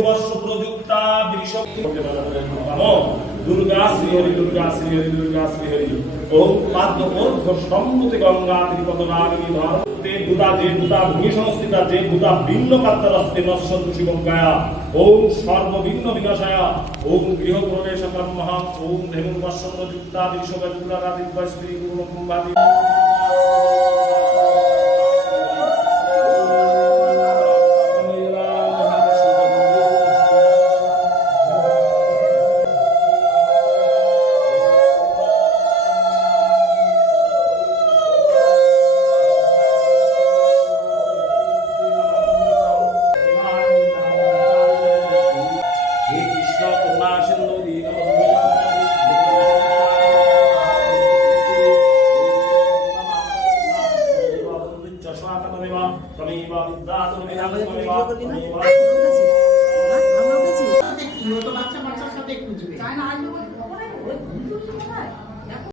বর্ষ প্রযুক্তা বৃষ দুর্গা শ্রীহরি দুর্গা শ্রীহরি দুর্গা শ্রীহরি ওম পাদ্ম অর্ঘ সম্মতি গঙ্গা ত্রিপদগামিনী ধর্মতে দুতা যে দুতা ভূমি সংস্থিতা যে দুতা ভিন্ন পাত্রস্তে নশ্বন্তু শিবঙ্গায়া ওম সর্বভিন্ন বিনাশায়া ওম গৃহ প্রবেশকম মহা ওম ধেনু বর্ষ প্রযুক্তা বৃষভযুক্তা দিব্য শ্রী গুরু কুম্ভাদি বাচ্চা বাচ্চার সাথে খুঁজবে